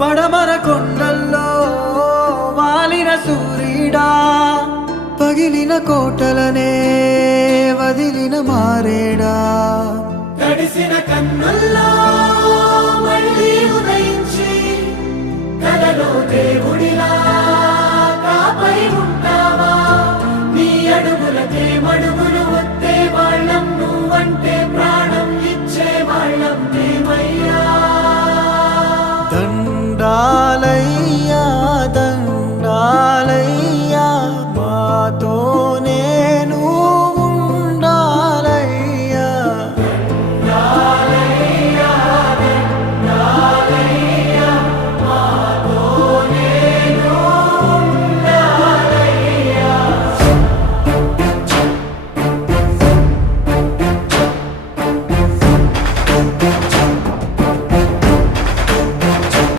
పడమర కొండల్లో వాలిన సూర్యుడా, పగిలిన కోటలనే వదిలిన మారేడా, తడిసిన కన్నుల్లో మళ్ళీ ఉదయించి కలలో దేవుడిలా కాపై ఉంటావా? నీ అడుగులకే మడుగులు వస్తే వాళ్ళం, నువ్వంటే ప్రాణం ఇచ్చే వాళ్ళం మేమయ్యా. దండా